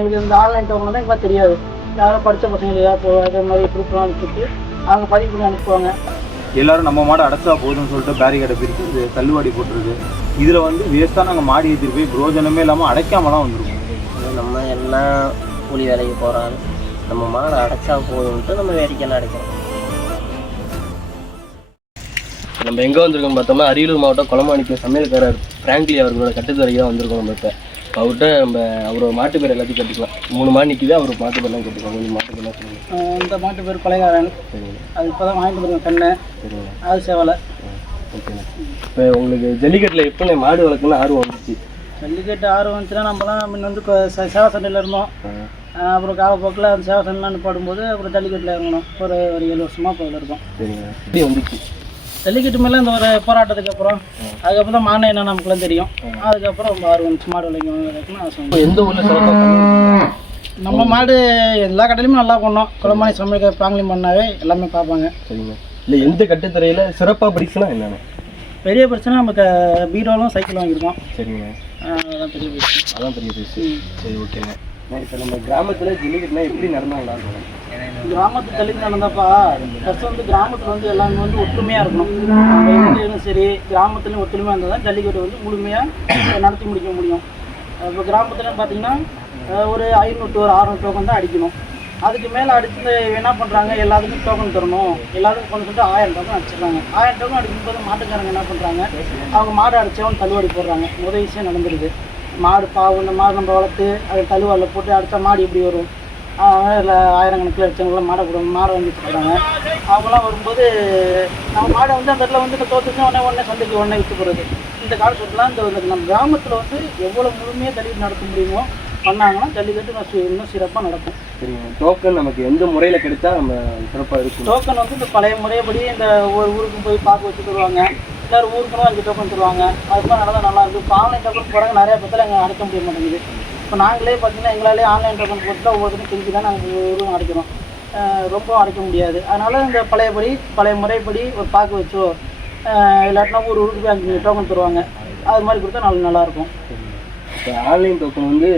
எங்களுக்கு இந்த online token தான் எங்களுக்கு தெரியாது. யாரும் படித்த பசங்க ஏதாவது அதே மாதிரி ப்ரூஃப்லாம் அனுப்பிச்சுட்டு அவங்க பதிவு பண்ணி அனுப்புவாங்க. எல்லாரும் நம்ம மாடு அடைச்சா போதும்னு சொல்லிட்டு பேரிகேடை பிரித்து இது தள்ளுவாடி போட்டுருது இதில் வந்து வேஸ்ட்டாக நாங்கள் மாடி ஏற்றிட்டு போய் பிரோஜனமே இல்லாமல் அடைக்காமலாம் வந்திருக்கோம். நம்ம எல்லாம் கூலி வேலைக்கு போகிறாங்க நம்ம மாடை அடைச்சா போதும்ட்டு நம்ம வேடிக்கைலாம் அடைக்கிறோம் நம்ம எங்கே வந்திருக்கோம் பார்த்தோம்னா அரியலூர் மாவட்டம் கொலமாணிக்கம் சமையல்காரர் பிராங்க்லி அவர்களோட கட்டுத்துறைக்கு தான் வந்திருக்கோம் நம்ம இப்போ. அவர்கிட்ட நம்ம அவரோட மாட்டு பேர் எல்லாத்தையும் கட்டிக்கலாம். மூணு மாடு நிற்கிது அவர் மாட்டு பேர்லாம் கட்டிக்கலாம். கொஞ்சம் மாட்டு பேர்லாம் சொல்லுங்கள் இந்த மாட்டு பேர் பழையகாரன் சரிங்க. அது இப்போ தான் வாங்கிட்டு வந்துருக்கோம் கண்ணு சரிங்க. அது சேவலை. ஓகேண்ணா. இப்போ உங்களுக்கு ஜல்லிக்கட்டில் எப்போ மாடு வளர்க்கணும்னு ஆர்வம் வந்துச்சு? ஜல்லிக்கட்டு ஆர்வம் வந்துச்சுன்னா நம்மலாம் முன்ன வந்து சே- சேவை சண்டையில் இருந்தோம். அப்புறம் காலப்போக்கில் அந்த சேவை சண்டைலாம் பாடும்போது அப்புறம் ஜல்லிக்கட்டில் இறங்கணும் ஒரு ஒரு ஏழு வருஷமாக இப்போ இருக்கோம். சரிங்க. வந்துச்சு? ஜல்லிக்கட்டு மேலே இந்த ஒரு போராட்டத்துக்கு அப்புறம் அதுக்கப்புறம் தான் மானை என்ன நமக்குலாம் தெரியும். அதுக்கப்புறம் ரொம்ப ஆர்வம் மாடு விலைக்கு வாங்குறதுக்குன்னு எந்த ஊரில் நம்ம மாடு எல்லா கடையிலுமே நல்லா பண்ணோம். குளமானி சமையல் பாங்கலி பண்ணாவே எல்லாமே பார்ப்பாங்க. சரிங்க. இல்லை எந்த கட்டுத்துறையில் சிறப்பாக படிச்சுனா என்னென்ன? பெரிய பிரச்சனை நமக்கு பீரோலும் சைக்கிள் வாங்கியிருக்கோம். சரிங்க. அதான் பெரிய பிரச்சனை. அதான் பெரிய பேசு சரி ஓகேங்க. இப்போ நம்ம கிராமத்தில் ஜல்லிக்கட்டுனா எப்படி நடந்தால் கிராமத்து தள்ளிட்டு நடந்தாப்பா ஃபஸ்ட் வந்து கிராமத்தில் வந்து எல்லாமே வந்து ஒற்றுமையாக இருக்கணும். சரி கிராமத்துலையும் ஒற்றுமையாக இருந்தால் தான் ஜல்லிக்கட்டு வந்து முழுமையாக நடத்தி முடிக்க முடியும். இப்போ கிராமத்தில் பார்த்தீங்கன்னா ஒரு ஐநூறு ஒரு அறுநூறு டோக்கன் தான் அடிக்கணும். அதுக்கு மேலே அடிச்சு என்ன பண்ணுறாங்க எல்லாத்துக்கும் டோக்கன் தரணும். எல்லாத்துக்கும் கொண்டு சொல்லிட்டு ஆயிரம் டோக்கன் அடிச்சிடுறாங்க. ஆயிரம் டோக்கன் அடிக்கும்போது மாட்டுக்காரங்க என்ன பண்ணுறாங்க அவங்க மாடு அடித்தவன் தள்ளுவாடி போடுறாங்க. முதல் விஷயம் நடந்துருது. மாடு பாவம் இந்த மாடு நம்ம வளர்த்து அதை தள்ளுவாடில் போட்டு அடித்தா மாடு எப்படி வரும். இல்லை ஆயிரக்கணக்கில் லட்சங்களில் மாடை கூட மாடை வந்து கொடுக்குறாங்க அவங்களாம் வரும்போது நம்ம மாடை வந்து அந்த இடத்துல வந்து தோத்துச்சு உடனே உடனே சந்தைக்கு உடனே விட்டு போகிறது இந்த காலத்துலாம் இந்த நம்ம கிராமத்தில் வந்து எவ்வளோ முழுமையாக ஜல்லிக்கட்டு நடத்த முடியுமோ பண்ணாங்கன்னா ஜல்லிக்கட்டு இன்னும் சிறப்பாக நடக்கும். சரிங்க டோக்கன் நமக்கு எந்த முறையில் கிடைச்சா நம்ம சிறப்பாக இருக்கும் டோக்கன் வந்து இந்த பழைய முறையப்படி இந்த ஒரு ஊருக்கு போய் பார்க்க வச்சு தருவாங்க எல்லாரும் ஊருக்குனா அஞ்சு டோக்கன் தருவாங்க. அதுக்கப்புறம் மாதிரி நடந்தால் நல்லாயிருக்கும் இப்போ ஆன்லைன் டோக்கன் போகிறாங்க நிறைய பேர்த்தில் எங்கே அடைக்க முடிய மாட்டேங்குது. இப்போ நாங்களே பார்த்தீங்கன்னா எங்களாலே ஆன்லைன் டோக்கன் போட்டு தான் ஒவ்வொருத்தரும் திருப்பி தான் நாங்கள் ஊரும் அடைக்கிறோம். ரொம்பவும் ரொம்ப அடைக்க முடியாது. அதனால் இந்த பழையபடி பழைய முறைப்படி ஒரு பார்க்க வச்சோ இல்லாட்டினா ஒரு ஊருக்கு போய் அஞ்சு டோக்கன் தருவாங்க. அது மாதிரி கொடுத்தா நல்லா நல்லாயிருக்கும் இப்போ ஆன்லைன் டோக்கன் வந்து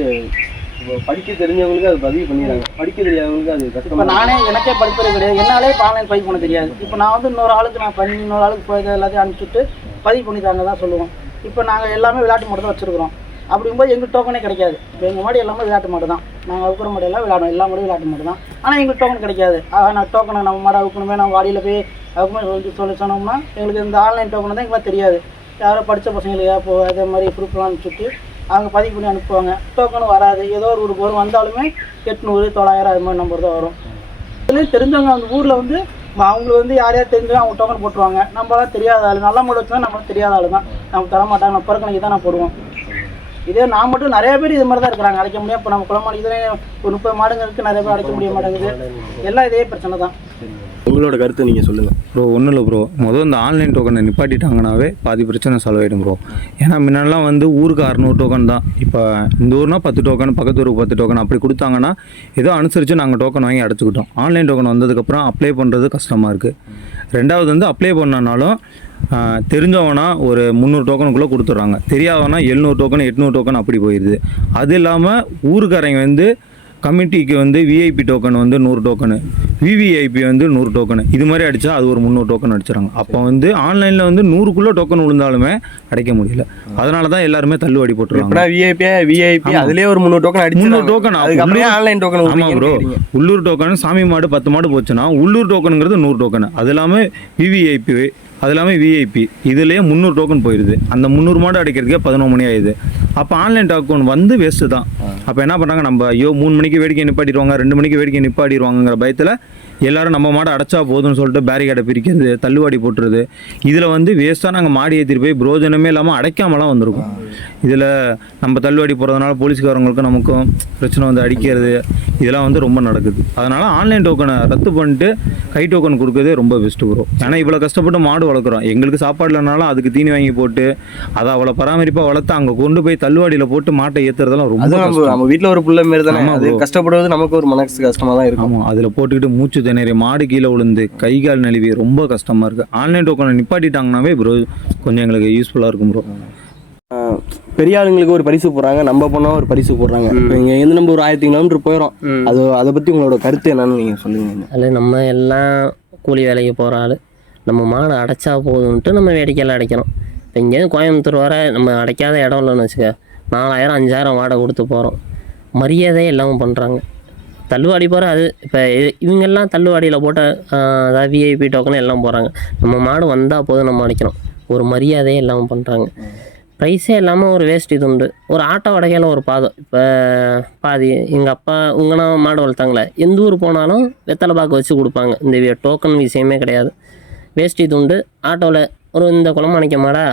இப்போ படிக்க தெரிஞ்சவங்களுக்கு அது பதிவு பண்ணிடுறாங்க. படிக்க தெரியாதவங்களுக்கு அது இப்போ கஷ்டமாக நானே எனக்கே படிப்பது கிடையாது. என்னாலே இப்போ ஆன்லைன் பதிவு பண்ண தெரியாது. இப்போ நான் வந்து இன்னொரு ஆளுக்கு நான் பண்ணி இன்னொரு ஆளுக்கு போய் எல்லாத்தையும் அனுப்பிச்சுட்டு பதிவு பண்ணி தாங்க தான் சொல்லுவோம். இப்போ நாங்கள் எல்லாமே விளையாட்டு மட்டும் தான் வச்சுருக்கிறோம். அப்படிங்கும்போது எங்களுக்கு டோக்கனே கிடைக்காது. இப்போ எங்கள் மாடு எல்லாமே விளையாட்டு மாடு தான். நாங்கள் அவுக்குற மாடு எல்லாம் விளையாடும் எல்லா மாடும் விளையாட்டு மாடு தான். ஆனால் எங்களுக்கு டோக்கன் கிடைக்காது. ஆக நான் டோக்கனை நம்ம மாடு அவுக்கணுமே நம்ம வாடியில் போய் அவுக்குமே சொல்லி சொல்லி சொன்னோம்னா எங்களுக்கு இந்த ஆன்லைன் டோக்கன் தான் எங்களுக்கு தெரியாது. யாரோ படித்த பசங்களுக்கு இப்போ அதே மாதிரி ப்ரூஃப்லாம் அனுப்பிச்சுட்டு அவங்க பதிவு பண்ணி அனுப்புவாங்க. டோக்கனும் வராது. ஏதோ ஒரு ஊருக்கு வரும். வந்தாலுமே எட்நூறு தொள்ளாயிரம் அது மாதிரி நம்பர் தான் வரும். இதுலேயும் தெரிஞ்சவங்க அந்த ஊரில் வந்து அவங்களுக்கு வந்து யார் யார் தெரிஞ்சவங்க அவங்க டோக்கன் போட்டுருவாங்க. நம்மளாம் தெரியாத ஆள். நல்ல மாடு வச்சுனா நம்மளும் தெரியாத ஆள் தான். நமக்கு தர மாட்டாங்க. நம்ம பிறக்கணைக்கு தான் நான் போடுவோம் இதே நான் மட்டும் நிறைய பேர் இது மாதிரி தான் இருக்கிறாங்க. அடைக்க முடியும் இப்போ நம்ம குளமாடி இதுலேயே ஒரு முப்பது மாடுங்க இருக்குது நிறைய பேர் அடைக்க முடிய மாட்டேங்குது. எல்லாம் இதே பிரச்சனை தான். உங்களோட கருத்தை நீங்கள் சொல்லுங்கள் ப்ரோ ஒன்றும் இல்லை ப்ரோ மொதல் இந்த ஆன்லைன் டோக்கனை நிப்பாட்டிட்டாங்கனாவே பாதி பிரச்சனை சால்வ் ஆகிடும் ப்ரோ ஏன்னா முன்னாடிலாம் வந்து ஊருக்கு அறநூறு டோக்கன் தான். இப்போ இந்த ஊர்னா பத்து டோக்கன் பக்கத்து ஊருக்கு பத்து டோக்கன் அப்படி கொடுத்தாங்கன்னா ஏதோ அனுசரித்து நாங்கள் டோக்கன் வாங்கி அடைச்சிக்கிட்டோம். ஆன்லைன் டோக்கன் வந்ததுக்கப்புறம் அப்ளை பண்ணுறது கஷ்டமாக இருக்குது ரெண்டாவது வந்து அப்ளை பண்ணனாலும் தெரிஞ்சவனா ஒரு முந்நூறு டோக்கனுக்குள்ளே கொடுத்துட்றாங்க. தெரியாதவனா எழுநூறு டோக்கன் எட்நூறு டோக்கன் அப்படி போயிடுது அது இல்லாமல் ஊருக்காரங்க வந்து கமிட்டிக்கு வந்து விஐபி டோக்கன் வந்து நூறு டோக்கனு விவிஐபி வந்து நூறு டோக்கனு இது மாதிரி அடித்தா அது ஒரு முந்நூறு டோக்கன் அடிச்சிடறாங்க. அப்போ வந்து ஆன்லைனில் வந்து நூறுக்குள்ளே டோக்கன் விழுந்தாலுமே அடைக்க முடியல. அதனால தான் எல்லாருமே தள்ளுபடி இப்போனா விஐபி விஐபி அதுலேயே ஒரு முந்நூறு டோக்கன் அடிச்சு முந்நூறு ஆ? அதுக்கப்புறம் ஆன்லைன் டோக்கன் ஆமாம் ப்ரோ உள்ளூர் டோக்கன் சாமி மாடு பத்து மாடு போச்சுன்னா உள்ளூர் டோக்கனுங்கிறது நூறு டோக்கன் அது இல்லாமல் விவிஐபி அது இல்லாமல் விஐபி இதுலேயே முந்நூறு டோக்கன் போயிடுது அந்த முந்நூறு மாடு அடிக்கிறதுக்கே பதினொன்று மணி ஆயிடுது. அப்போ ஆன்லைன் டோக்கன் வந்து வேஸ்ட்டு தான். அப்போ என்ன பண்ணுறாங்க நம்ம ஐயோ மூணு மணிக்கு வேடிக்கை நிப்பாட்டிடுவாங்க ரெண்டு மணிக்கு வேடிக்கை நிப்பாட்டிடுவாங்கங்கிற பயத்தில் எல்லாரும் நம்ம மாடு அடைச்சா போதும்னு சொல்லிட்டு பேரிகேடை பிரிக்கிறது தள்ளுவாடி போட்டுறது. இதில் வந்து வேஸ்ட்டாக நாங்கள் மாடி ஏற்றிட்டு போய் பிரோஜனமே இல்லாமல் அடைக்காமலாம் வந்திருக்கோம். இதில் நம்ம தள்ளுவாடி போகிறதுனால போலீஸ்காரங்களுக்கும் நமக்கும் பிரச்சனை வந்து அடிக்கிறது இதெல்லாம் வந்து ரொம்ப நடக்குது. அதனால் ஆன்லைன் டோக்கனை ரத்து பண்ணிட்டு கை டோக்கன் கொடுக்கறதே ரொம்ப பெஸ்ட்டு ப்ரோ ஏன்னா இவ்வளோ கஷ்டப்பட்டு மாடு வளர்க்குறோம். எங்களுக்கு சாப்பாடு இல்லைனாலும் அதுக்கு தீனி வாங்கி போட்டு அதை அவ்வளோ பராமரிப்பாக வளர்த்து அங்கே கொண்டு போய் தள்ளுவாடியில் போட்டு மாட்டை ஏற்றுறதெல்லாம் ரொம்ப நம்ம வீட்டில் ஒரு புள்ள மாரி தானே. அது bro. கஷ்டப்படுவது நமக்கு ஒரு மனசு கஷ்டமாக தான் இருக்கும். அதில் போட்டுக்கிட்டு மூச்சு திணறி மாடு கீழே விழுந்து கை கால் நழுவி ரொம்ப கஷ்டமாக இருக்குது ஆன்லைன் டோக்கனை நிப்பாட்டிட்டாங்கனாவே ப்ரோ கொஞ்சம் எங்களுக்கு யூஸ்ஃபுல்லாக இருக்கும் ப்ரோ பெரிய ஆளுங்களுக்கு ஒரு பரிசு போடுறாங்க நம்ம பண்ணா ஒரு பரிசு போடுறாங்க. இங்க இருந்து நம்ம ஒரு ஆயிரத்தி கிலோமீட்டர் போயிடும் அது அதை பத்தி உங்களோட கருத்து என்னன்னு நீங்க சொல்லுங்க. அதில் நம்ம எல்லாம் கூலி வேலைக்கு போகிற ஆள். நம்ம மாடு அடைச்சா போதும்ன்ட்டு நம்ம வேடிக்கையில் அடைக்கிறோம் இப்போ இங்கேருந்து கோயம்புத்தூர் வர நம்ம அடைக்காத இடம் இல்லைன்னு வச்சுக்க நாலாயிரம் அஞ்சாயிரம் வாடகை கொடுத்து போகிறோம் மரியாதையே இல்லாமல் பண்ணுறாங்க தள்ளுவாடி போகிற அது இப்போ இவங்கெல்லாம் தள்ளுவாடியில் போட்ட அதாவது விஐபி டோக்கன் எல்லாம் போகிறாங்க நம்ம மாடு வந்தால் போதும் நம்ம அடைக்கிறோம் ஒரு மரியாதையே இல்லாமல் பண்ணுறாங்க ப்ரைஸே இல்லாமல் ஒரு வேஸ்ட் இது உண்டு. ஒரு ஆட்டோ வடகையில் ஒரு பாதம் இப்போ பாதி எங்கள் அப்பா உங்கனா மாடு வளர்த்தாங்களே எந்த ஊர் போனாலும் வெத்தலை பாக்கு வச்சு கொடுப்பாங்க. இந்த டோக்கன் விஷயமே கிடையாது. வேஸ்ட் இது உண்டு. ஆட்டோவில் ஒரு இந்த குளமாணிக்க மாடா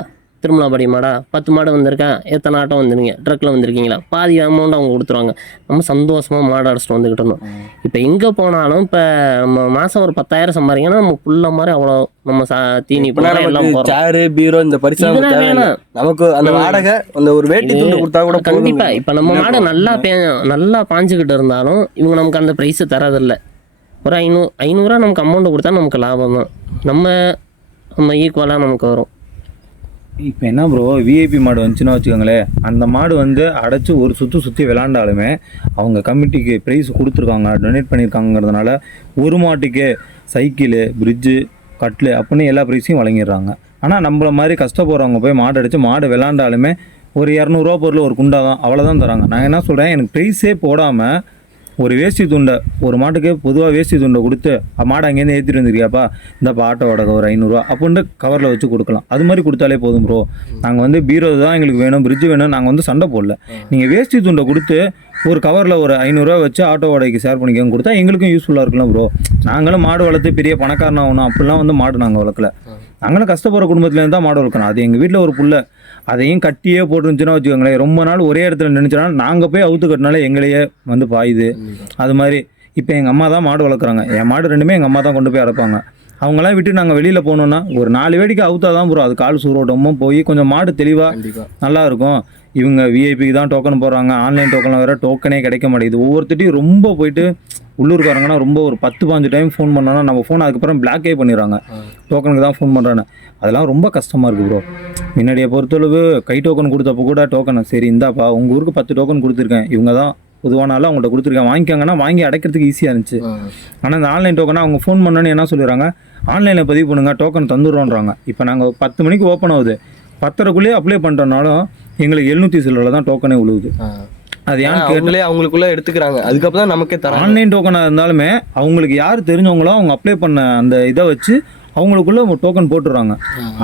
திருமலாபடி மாடா பத்து மாடு வந்திருக்கா எத்தனை ஆட்டோ வந்துருங்க ட்ரக்கில் வந்திருக்கீங்களா? பாதி அமௌண்ட் அவங்க கொடுத்துருவாங்க. நம்ம சந்தோஷமாக மாடு அடைச்சிட்டு வந்துக்கிட்டு இருந்தோம். இப்போ எங்கே போனாலும் இப்போ நம்ம மாதம் ஒரு பத்தாயிரம் சம்பாதிங்கன்னா நம்ம புள்ள மாதிரி அவ்வளோ நம்ம சா தீனி எல்லாம் சேரு பீரோ இந்த பரிசு நமக்கு அந்த வாடகை அந்த ஒரு வேட்டி துண்டு கொடுத்தா கூட போதும். கண்டிப்பா. இப்ப நம்ம மாடு நல்லா பே நல்லா பாஞ்சுக்கிட்டு இருந்தாலும் இவங்க நமக்கு அந்த ப்ரைஸ் தரதில்ல. ஒரு ஐநூறு ஐநூறுரூவா நமக்கு அமௌண்ட் கொடுத்தா நமக்கு லாபம் தான் நம்ம நம்ம ஈக்குவலாக நமக்கு வரும். இப்போ என்ன ப்ரோ விஐபி மாடு வந்துச்சுன்னா வச்சுக்கோங்களேன் அந்த மாடு வந்து அடைச்சி ஒரு சுற்று சுற்றி விளாண்டாலுமே அவங்க கமிட்டிக்கு ப்ரைஸ் கொடுத்துருக்காங்க டொனேட் பண்ணியிருக்காங்கிறதுனால ஒரு மாட்டுக்கே சைக்கிளு பிரிட்ஜு கட்லு அப்படின்னு எல்லா ப்ரைஸையும் வழங்கிடுறாங்க. ஆனால் நம்மள மாதிரி கஷ்டப்படுறவங்க போய் மாடு அடித்து மாடு விளாண்டாலுமே ஒரு இரநூறுவா பொருள் ஒரு குண்டா தான் அவ்வளோதான் தராங்க. நான் என்ன சொல்கிறேன் எனக்கு ப்ரைஸே போடாமல் ஒரு வேஷ்டி துண்டை ஒரு மாட்டுக்கு பொதுவாக வேஷ்டி துண்டை கொடுத்து "அ, மாடை அங்கேருந்து ஏற்றிட்டு வந்துருக்கியாப்பா? இந்தப்பா ஆட்டோ வாடகை ஒரு ஐநூறுரூவா அப்படின்ட்டு கவரில் வச்சு கொடுக்கலாம். அது மாதிரி கொடுத்தாலே போதும் ப்ரோ நாங்கள் வந்து பீரோ தான் எங்களுக்கு வேணும் பிரிட்ஜ் வேணும் நாங்கள் வந்து சண்டை போடல. நீங்கள் வேஷ்டி துண்டை கொடுத்து ஒரு கவரில் ஒரு ஐநூறுரூவா வச்சு ஆட்டோ வாடகைக்கு ஷேர் பண்ணிக்கோங்க கொடுத்தா எங்களுக்கும் யூஸ்ஃபுல்லாக இருக்கலாம் ப்ரோ நாங்களும் மாடு வளர்த்து பெரிய பணக்காரன் ஆகணும் அப்படிலாம் வந்து மாடு நாங்கள் வளர்க்கல. நாங்களும் கஷ்டப்படுற குடும்பத்துலேருந்து தான் மாடு வளர்க்கணும். அது எங்கள் வீட்டில் ஒரு புள்ள அதையும் கட்டியே போட்டுருந்துச்சுன்னா வச்சுக்கோங்களேன் ரொம்ப நாள் ஒரே இடத்துல நினைச்சோன்னா நாங்கள் போய் அவுத்து கட்டினாலே எங்களையே வந்து பாயுது. அது மாதிரி இப்போ எங்கள் அம்மா தான் மாடு வளர்க்குறாங்க. என் மாடு ரெண்டுமே எங்கள் அம்மா தான் கொண்டு போய் அடைப்பாங்க. அவங்களாம் விட்டு நாங்கள் வெளியில் போனோன்னா ஒரு நாலு வேடிக்கை அவுத்தா தான் ப்ரோ அது கால் சூரோட்டமும் போய் கொஞ்சம் மாடு தெளிவாக நல்லா இருக்கும். இவங்க விஐபிக்கு தான் டோக்கன் போடுறாங்க. ஆன்லைன் டோக்கனில் வேறு டோக்கனே கிடைக்க மாட்டேங்குது. ஒவ்வொருத்திட்டையும் ரொம்ப போயிட்டு உள்ளூர்காரங்கன்னா ரொம்ப ஒரு பத்து பாஞ்சு டைம் ஃபோன் பண்ணோன்னா நம்ம ஃபோன் அதுக்கப்புறம் பிளாக்கே பண்ணிடுறாங்க. டோக்கனுக்கு தான் ஃபோன் பண்ணுறான்னு அதெல்லாம் ரொம்ப கஷ்டமாக இருக்குது ப்ரோ முன்னாடியை பொறுத்தளவு கை டோக்கன் கொடுத்தப்போ கூட டோக்கன் சரி இந்தாப்பா உங்கள் ஊருக்கு பத்து டோக்கன் கொடுத்துருக்கேன். இவங்க தான் பொதுவான ஆள் அவங்கள்ட்ட கொடுத்துருக்கேன். வாங்கிக்கோங்கன்னா வாங்கி அடைக்கிறதுக்கு ஈஸியாக இருந்துச்சு. ஆனால் இந்த ஆன்லைன் டோக்கனை அவங்க ஃபோன் பண்ணோன்னு என்ன சொல்லிடுறாங்க? ஆன்லைனில் பதிவு பண்ணுங்க டோக்கன் தந்துடுறோன்றாங்க. இப்போ நாங்கள் பத்து மணிக்கு ஓப்பன் ஆகுது. பத்தரைக்குள்ளேயே அப்ளை பண்ணுறனாலும் எங்களுக்கு எழுநூற்றி சில்லரில் தான் டோக்கனே விழுவுது அது ஏன்னு கேட்டு அவங்களே அவங்களுக்குள்ள எடுத்துக்கிறாங்க. அதுக்கப்புறம் தான் நமக்கே தராங்க ஆன்லைன் டோக்கனாக இருந்தாலுமே அவங்களுக்கு யார் தெரிஞ்சவங்களோ அவங்க அப்ளை பண்ண அந்த இதை வச்சு அவங்களுக்குள்ள டோக்கன் போட்டுடுறாங்க.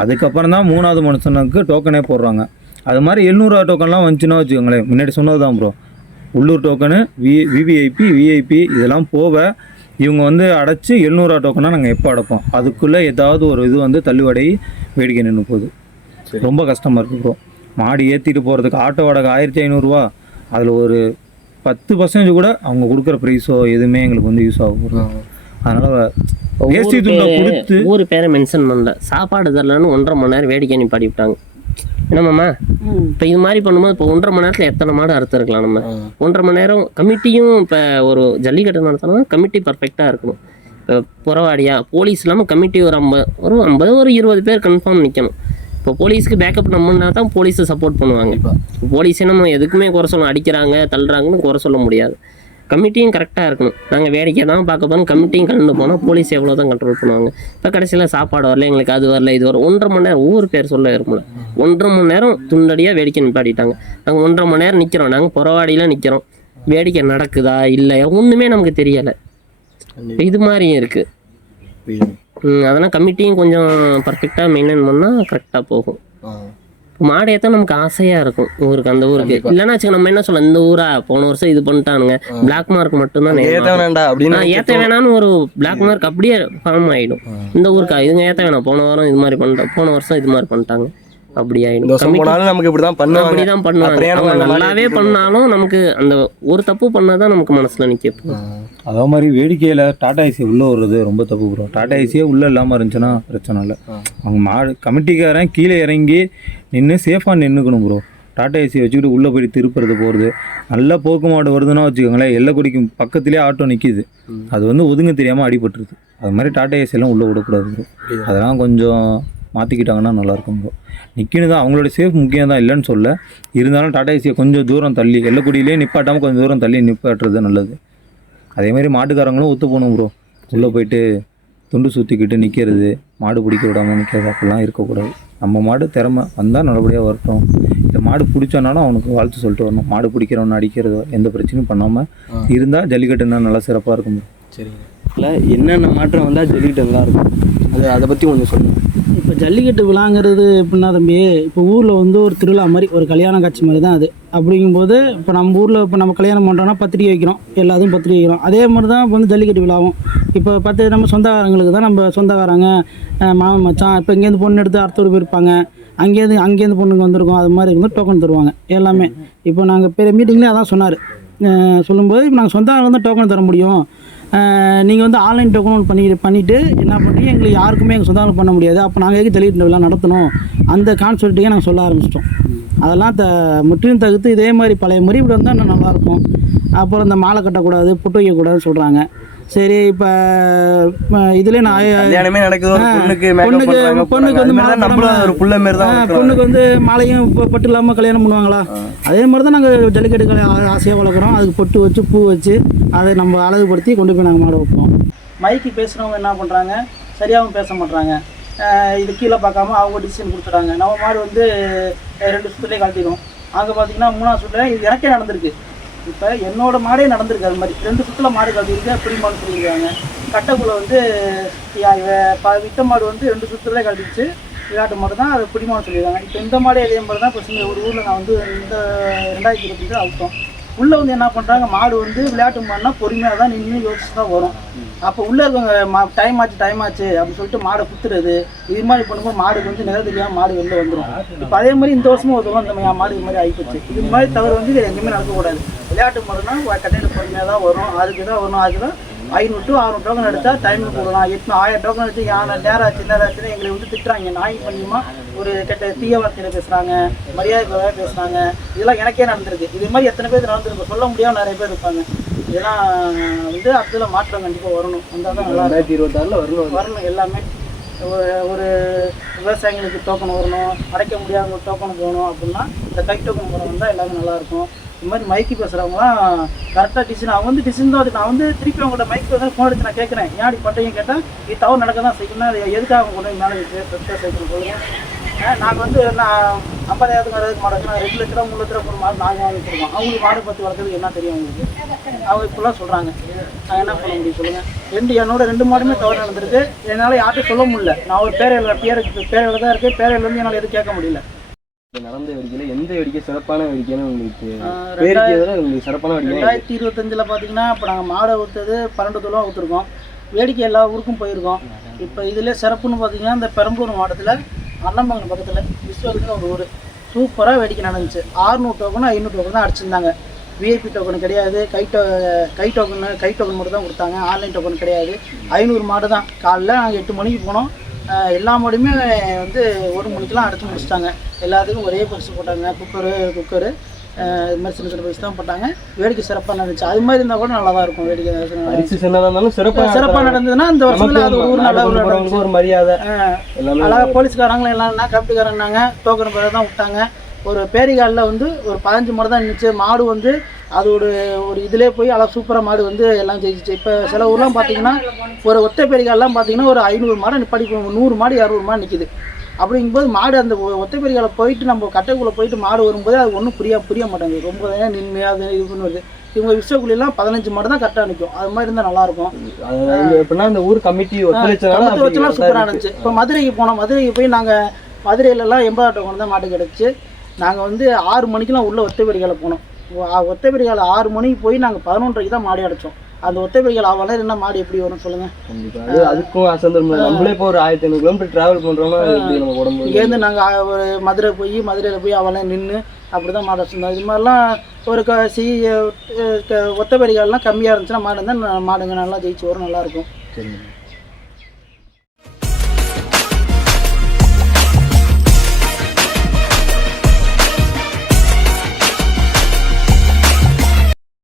அதுக்கப்புறம் தான் மூணாவது மனுஷனுக்கு டோக்கனே போடுறாங்க. அது மாதிரி எழுநூறுவா டோக்கன்லாம் வந்துச்சுன்னா வச்சுக்கோங்களேன். முன்னாடி சொன்னது தான் ப்ரோ உள்ளூர் டோக்கனு வி விவிஐபி விஐபி இதெல்லாம் போக இவங்க வந்து அடைச்சி எழுநூறுவா டோக்கனாக நாங்கள் எப்போ அடைப்போம்? அதுக்குள்ளே ஏதாவது ஒரு இது வந்து தள்ளுவடை வேடிக்கை நின்று போகுது ரொம்ப கஷ்டமாக இருக்குது ப்ரோ மாடு ஏற்றிட்டு போகிறதுக்கு ஆட்டோ வாடகை ஆயிரத்தி ஐநூறுரூவா அதில் ஒரு பத்து பர்சன்டேஜ் கூட அவங்க கொடுக்குற ப்ரைஸோ எதுவுமே எங்களுக்கு வந்து யூஸ் ஆகும். அதனால் ஊர் துண்டை பேரு- கொடுத்து ஊர் பேரை மென்ஷன் பண்ணல. சாப்பாடு தரலன்னு ஒன்றரை மணி நேரம் வேடிக்கை நிப்பாடி விட்டாங்க. என்னம்மாம்மா இப்போ இது மாதிரி பண்ணும்போது இப்போ ஒன்றரை மணி நேரத்தில் எத்தனை மாடு அறுத்துருக்கலாம் நம்ம? ஒன்றரை மணி நேரம் கமிட்டியும் இப்போ ஒரு ஜல்லிக்கட்டு நடத்தினா கமிட்டி பர்ஃபெக்டாக இருக்கணும். இப்போ புறவாடியா போலீஸ் இல்லாமல் கமிட்டி ஒரு ஐம்பது ஒரு ஐம்பது ஒரு இருபது பேர் கன்ஃபார்ம் நிற்கணும் இப்போ போலீஸ்க்கு பேக்கப் நம்மனா தான் போலீஸை சப்போர்ட் பண்ணுவாங்க. இப்போ போலீஸே நம்ம எதுக்குமே குறை சொல்ல அடிக்கிறாங்க தள்ளுறாங்கன்னு குறை சொல்ல முடியாது. கமிட்டியும் கரெக்டாக இருக்கணும். நாங்கள் வேடிக்கை தான் பார்க்க போனோம் கமிட்டியும் கலந்து போனால் போலீஸ் எவ்வளோ தான் கண்ட்ரோல் பண்ணுவாங்க. இப்போ கடைசியில் சாப்பாடு வரல எங்களுக்கு அது வரல இது வர ஒன்றரை மணி நேரம் ஊர் பேர் சொல்ல இருக்கும்ல ஒன்றரை மணி நேரம் துண்டடியாக வேடிக்கை நிப்பாட்டிட்டாங்க. நாங்கள் ஒன்றரை மணி நேரம் நிற்கிறோம் நாங்கள் புறவாடியில் நிற்கிறோம் வேடிக்கை நடக்குதா இல்லையா? ஒன்றுமே நமக்கு தெரியலை. இது மாதிரியும் இருக்குது அதெல்லாம் கமிட்டியும் கொஞ்சம் பர்ஃபெக்டாக மெயின்டைன் பண்ணால் கரெக்டாக போகும். மாடு ஏற்ற நமக்கு ஆசையாக இருக்கும் ஊருக்கு அந்த ஊருக்கு. இல்லைன்னா நம்ம என்ன சொல்ல இந்த ஊரா போன வருஷம் இது பண்ணிட்டானுங்க. பிளாக் மார்க் மட்டும்தான் நேரம் வேணாம்டா அப்படின்னு ஏற்ற வேணாம்னு ஒரு பிளாக் மார்க் அப்படியே ஃபார்ம் ஆகிடும் இந்த ஊருக்கா இதுங்க ஏற்ற வேணாம் போன வாரம் இது மாதிரி பண்ணிட்டோம் போன வருஷம் இது மாதிரி பண்ணிட்டாங்க. அப்படி போனாலும் நமக்கு பண்ணுவாங்க. பண்ணுவாங்க. அவங்க அந்த மாதிரி நல்லாவே எடுத்துட்டு பண்ணாலும் நமக்கு அந்த ஒரு தப்பு பண்ணாதான் நமக்கு மனசுல நிற்க அதே மாதிரி வேடிக்கையில் டாடா ஏசி உள்ளே வர்றது ரொம்ப தப்பு ப்ரோ டாடா ஏசியே உள்ளே இல்லாமல் இருந்துச்சுன்னா பிரச்சனை இல்லை. அவங்க மாடு கமிட்டிக்காரன் கீழே இறங்கி நின்று சேஃபாக நின்றுக்கணும் ப்ரோ டாடா ஏசி வச்சுக்கிட்டு உள்ளே போய் திருப்புறது போகிறது நல்ல போக்கு மாடு வருதுன்னா வச்சுக்கோங்களேன் எல்லைக்குடிக்கு பக்கத்துலேயே ஆட்டோ நிற்கிது அது வந்து ஒதுங்க தெரியாமல் அடிபட்டுருது. அது மாதிரி டாடா ஏசி எல்லாம் உள்ளே விடக்கூடாது ப்ரோ அதெல்லாம் கொஞ்சம் மாற்றிக்கிட்டாங்கன்னா நல்லாயிருக்கும் ப்ரோ. நிற்கணும் தான் அவங்களோட சேஃப் முக்கியம் தான் இல்லைன்னு சொல்ல. இருந்தாலும் டாடா ஏசியை கொஞ்சம் தூரம் தள்ளி எல்லக்குடியிலே நிப்பாட்டாமல் கொஞ்சம் தூரம் தள்ளி நிப்பாட்டுறது நல்லது. அதே மாதிரி மாட்டுக்காரங்களும் ஒத்து போகணும் ப்ரோ. உள்ளே போயிட்டு துண்டு சுற்றிக்கிட்டு நிற்கிறது மாடு பிடிக்க விடாமல் நிற்கிறது அப்படிலாம் இருக்கக்கூடாது. நம்ம மாடு திறமை வந்தால் நல்லபடியாக வரட்டும் இந்த மாடு பிடிச்சோன்னாலும் அவனுக்கு வாழ்த்து சொல்லிட்டு வரணும். மாடு பிடிக்கிறவன் அடிக்கிறதோ எந்த பிரச்சனையும் பண்ணாமல் இருந்தால் ஜல்லிக்கட்டு நல்லா சிறப்பாக இருக்கும் bro. சரிங்க. இல்லை என்னென்ன மாற்றம் வந்தால் ஜல்லிக்கட்டு நல்லா இருக்கும். அது அதை பற்றி கொஞ்சம் சொல்லுங்கள் இப்போ ஜல்லிக்கட்டு விழாங்கிறது எப்படின்னா தம்பி இப்போ ஊரில் வந்து ஒரு திருவிழா மாதிரி ஒரு கல்யாண காட்சி மாதிரி தான் அது. அப்படிங்கும்போது இப்போ நம்ம ஊரில் இப்போ நம்ம கல்யாணம் பண்ணுறோன்னா பத்திரிக்கை வைக்கிறோம் எல்லாத்தையும் பத்திரிக்கை வைக்கிறோம். அதே மாதிரி தான் இப்போ வந்து ஜல்லிக்கட்டு விழாவும். இப்போ பத்து நம்ம சொந்தக்காரங்களுக்கு தான் நம்ம சொந்தக்காரங்க மாமன் மச்சான் இப்போ இங்கேருந்து பொண்ணு எடுத்து அடுத்த போயிருப்பாங்க. அங்கேருந்து அங்கேருந்து பொண்ணுங்க வந்திருக்கோம் அது மாதிரி இருந்து டோக்கன் தருவாங்க எல்லாமே. இப்போ நாங்கள் பெரிய மீட்டிங்லேயே அதான் சொன்னார். சொல்லும்போது இப்போ நாங்கள் சொந்தக்காரங்க தான் டோக்கன் தர முடியும். நீங்கள் வந்து ஆன்லைன் டோக்கன் பண்ணி பண்ணிவிட்டு என்ன பண்ணுறீங்க எங்களுக்கு யாருக்குமே எங்கள் சொந்தங்களுக்கு பண்ண முடியாது. அப்போ நாங்கள் எதுக்கு தெளிவிட்டு விழா நடத்தணும்? அந்த கான்செப்ட்டுக்கே நாங்கள் சொல்ல ஆரம்பிச்சிட்டோம். அதெல்லாம் த முற்றிலும் தகுத்து இதே மாதிரி பழைய முறை இப்படி வந்தால் இன்னும் நல்லாயிருக்கும் அப்புறம் இந்த மாலை கட்டக்கூடாது புட்டு வைக்கக்கூடாதுன்னு சொல்கிறாங்க சரி இப்போ இதுலேயே நான் கல்யாணமே நடக்குது. பொண்ணுக்கு பொண்ணுக்கு-. வந்து நம்மளும் ஒரு புள்ள தான். பொண்ணுக்கு வந்து மாலையும் பட்டு இல்லாமல் கல்யாணம் பண்ணுவாங்களா? அதே மாதிரி தான் நாங்கள் ஜல்லிக்கட்டு ஆசையாக வளர்க்குறோம். அதுக்கு பொட்டு வச்சு பூ வச்சு அதை நம்ம அழகுபடுத்தி கொண்டு போய் நாங்கள் மாட வைப்போம். மைக்கு பேசுகிறவங்க என்ன பண்ணுறாங்க சரியாகவும் பேச மாட்றாங்க. ஆஹ் இது கீழே பார்க்காம அவங்க டிசிஷன் கொடுத்துட்டாங்க நம்ம மாடு வந்து ரெண்டு சுற்றுலேயே கழட்டிடும் அங்கே பார்த்தீங்கன்னா மூணாவது சுற்றுல இது எனக்கே நடந்திருக்கு. இப்போ என்னோட மாடே நடந்திருக்கு அது மாதிரி. ரெண்டு சுற்றுல மாடு கழட்டிருக்கு பிடிமான்னு சொல்லியிருக்காங்க. கட்டைக்குள்ள வந்து விட்ட மாடு வந்து ரெண்டு சுற்றுல கழட்டிச்சு விளையாட்டு மாடு தான் அது பிடிமான்னு சொல்லியிருக்காங்க. இப்போ இந்த மாடு அதே மாதிரி தான் இப்போ சின்ன ஒரு ஊரில் நான் வந்து இந்த ரெண்டாயிரத்தி இருபத்தஞ்சு அவுத்தோம் உள்ளே வந்து என்ன பண்ணுறாங்க மாடு வந்து விளையாட்டு மாடுனா பொறுமையாக தான் நின்று யோசிச்சு தான் வரும். அப்போ உள்ளே இருக்கவங்க மா டைம் ஆச்சு டைம் ஆச்சு அப்படின்னு சொல்லிட்டு மாடை குத்துறது இது மாதிரி பண்ணும்போது மாடுக்கு வந்து நிலை தெரியாமல் மாடு வெளில வந்துடும் இப்போ அதே மாதிரி இந்த வருஷமும் ஒரு தடவை இந்த மாடு இது மாதிரி ஆகிப்போச்சு இது மாதிரி தவறு வந்து எங்கேயுமே நடக்கக்கூடாது. விளையாட்டு மாடுனா கட்டையில் பொறுமையாக தான் வரும் அதுக்கு தான் வரும் அதுக்கு தான் ஐநூறு டு அறுநூறு டோக்கன் எடுத்தால் டைம் போடலாம். எட்நூ ஆயிரம் டோக்கன் எடுத்து யானை நேரம் ஆச்சுன்னு எங்களை வந்து திட்டுறாங்க. நாய் பண்ணியுமா ஒரு கெட்ட தீய வார்த்தையில் பேசுகிறாங்க மரியாதை குறைவாக பேசுகிறாங்க இதெல்லாம் எனக்கே நடந்திருக்கு. இது மாதிரி எத்தனை பேர் நடந்திருக்கு சொல்ல முடியாம நிறைய பேர் இருப்பாங்க. இதெல்லாம் வந்து அதில் மாற்றம் கண்டிப்பாக வரணும். வந்தால் தான் நல்லா. ரெண்டாயிரத்தி இருபத்தாறில் வரணும் வரணும் எல்லாமே. ஒரு ஒரு விவசாயிகளுக்கு டோக்கன் வரணும். அடைக்க முடியாத டோக்கன் போகணும் அப்படின்னா இந்த கை டோக்கன் போட வந்தால் எல்லாமே நல்லாயிருக்கும் இந்த மாதிரி மைக்கு பேசுகிறவங்களாம் கரெக்டாக டிசிஷன் அவங்க வந்து டிசிஷன் தான் நான் வந்து திருப்பி அவங்கள்ட்ட மைக் வந்து ஃபோன் எடுத்து நான் கேட்குறேன். ஏன் அப்படி பண்ணுறீங்க கேட்டால் இது தவறு நடக்க தான் செய்யணும் எதுக்காக அவங்க கொண்டு மேலே பேச பேச சொல்லுங்கள் நாங்கள் வந்து நான் ஐம்பதாயிரத்துக்கு அறுபது மாடு நான் ரெண்டு லட்ச ரூபா மூணு லட்ச ரூபா ஒரு மாடு நாங்கள் வாங்கி கொடுப்போம் அவங்களுக்கு மாடு பற்றி வளர்க்குறது என்ன தெரியும் அவங்களுக்கு அவங்க இப்படிலாம் சொல்கிறாங்க நான் என்ன பண்ண முடியும் சொல்லுங்கள் ரெண்டு என்னோட ரெண்டு மாடுமே தவறு நடந்திருக்கு. என்னால் யார்ட்டும் சொல்ல முடியல. நான் ஒரு பேரையில் பேருக்கு பேரையில் தான் இருக்கேன். பேரையில் வந்து என்னால் எதுவும் கேட்க முடியல. நடந்த வேடிக்கையில் எந்த வேடிக்கை சிறப்பான வேடிக்கைன்னு உங்களுக்கு உங்களுக்கு சிறப்பான வேடிக்கை ரெண்டாயிரத்தி இருபத்தஞ்சில் பார்த்தீங்கன்னா இப்போ நாங்கள் மாடை ஊற்றுறது பன்னெண்டு துளம் ஊற்றுருக்கோம் வேடிக்கை எல்லா ஊருக்கும் போயிருக்கோம். இப்போ இதில் சிறப்புன்னு பார்த்தீங்கன்னா இந்த பெரம்பலூர் மாவட்டத்தில் அன்னமங்கலம் பக்கத்தில் விஸ்வல்னு ஒரு ஊர். சூப்பராக வேடிக்கை நடந்துச்சு. ஆறுநூறு டோக்கனும் ஐநூறு டோக்கன் தான் அடிச்சிருந்தாங்க விஐபி டோக்கன் கிடையாது. கை டோ கை டோக்கன் கை டோக்கன் மட்டும் தான் கொடுத்தாங்க. ஆன்லைன் டோக்கன் கிடையாது. ஐநூறு மாடு தான் காலைல நாங்கள் எட்டு மணிக்கு போனோம். எல்லா மாடுமே வந்து ஒரு மணிக்கெலாம் அடிச்சு முடிச்சிட்டாங்க. எல்லாத்துக்கும் ஒரே பரிசு போட்டாங்க. குக்கரு குக்கரு இது மாதிரி சின்ன சின்ன பரிசு தான் போட்டாங்க. வேடிக்கை சிறப்பாக நடந்துச்சு. அது மாதிரி இருந்தால் கூட நல்லா தான் இருக்கும். வேடிக்கை அரிசி சின்னதாக இருந்தாலும் சிறப்பாக சிறப்பாக நடந்ததுன்னா இந்த வருஷத்துல அது ஒரு நல்லா ஒரு ஒரு மரியாதை. ஆஹ் எல்லாமே அழகா போலீஸ்காரங்களும் எல்லாம் கப்பிட்டுக்காரன்னாங்க டோக்கன் பேர் தான் விட்டாங்க. ஒரு பேரிகாலில் வந்து ஒரு பதினஞ்சு மாடு தான் நின்றுச்சு மாடு வந்து அது ஒரு இதிலே போய் அழகா சூப்பராக மாடு வந்து எல்லாம் ஜெயிச்சிச்சு. இப்போ சில ஊர்லாம் பார்த்தீங்கன்னா ஒரு ஒற்றை பேரிகாலெலாம் பார்த்தீங்கன்னா ஒரு ஐநூறு மாடு நிப்பாடி நூறு மாடு இரநூறு மாடு நிற்கிது அப்படிங்கும்போது மாடு அந்த ஒ- ஒத்தை பெரியால போயிட்டு நம்ம கட்டைக்குள்ளே போயிட்டு மாடு வரும்போது அது ஒன்றும் புரிய புரிய மாட்டேங்குது. ரொம்ப நேரம் நின்று அது இது பண்ணுவது இவங்க விஷயக்குள்ளெல்லாம் பதினஞ்சு மாடு தான் கரெக்டாக நிற்கும் அது மாதிரி இருந்தால் நல்லாயிருக்கும் எப்படின்னா இந்த ஊர் கமிட்டி அப்படி சூப்பராக இருந்துச்சு இப்போ மதுரைக்கு போனோம். மதுரைக்கு போய் நாங்கள் மதுரையிலலாம் எண்பதாட்டு கொண்டு தான் மாட்டு கிடச்சி. நாங்கள் வந்து ஆறு மணிக்கெலாம் உள்ள ஒத்தைப்பெரிகால போனோம். ஒத்தைப்பெரிகால ஆறு மணிக்கு போய் நாங்கள் பதினொன்றரைக்கு தான் மாடி அடைச்சோம். அந்த ஒத்தைப்பெரிகால வளர என்ன மாடு எப்படி வரும் சொல்லுங்கள் அதுக்கும் அசந்தரம். நம்மளே இப்போ ஒரு ஆயிரத்தி ஐநூறு கிலோமீட்டர் டிராவல் உடம்பு இங்கேருந்து நாங்கள் ஒரு மதுரை போய் மதுரையில் போய் அவளை நின்று அப்படி தான் மாடு வச்சுருந்தோம் இது மாதிரிலாம் ஒரு க சி ஒத்தப்பெரிகாலெலாம் கம்மியாக இருந்துச்சுன்னா மாடு இருந்தால் மாடுங்க நல்லா ஜெயிச்சு வரும் நல்லாயிருக்கும் சரிங்க.